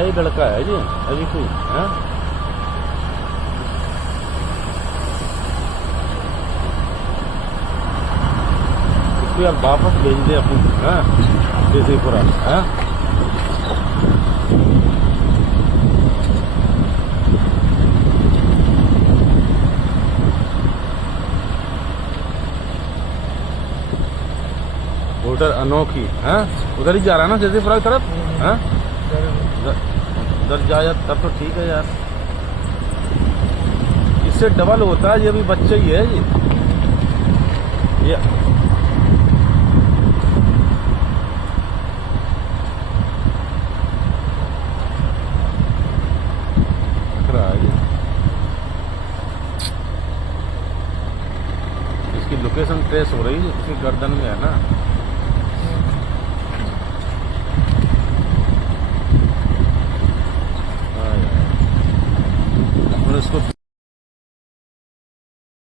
है, ये लड़का है जी अभी कोई है। इसको यार वापस भेज दे अपन, हाँ जैसेपुरा, हाँ होटल अनोखी, हाँ उधर ही जा रहा है ना जैसेपुरा की तरफ, हाँ उधर जाया तब तो ठीक है यार। इससे डबल होता है, ये भी बच्चा ही है ये रहा है ये। इसकी लोकेशन ट्रेस हो रही है, इसकी गर्दन में है ना। इसको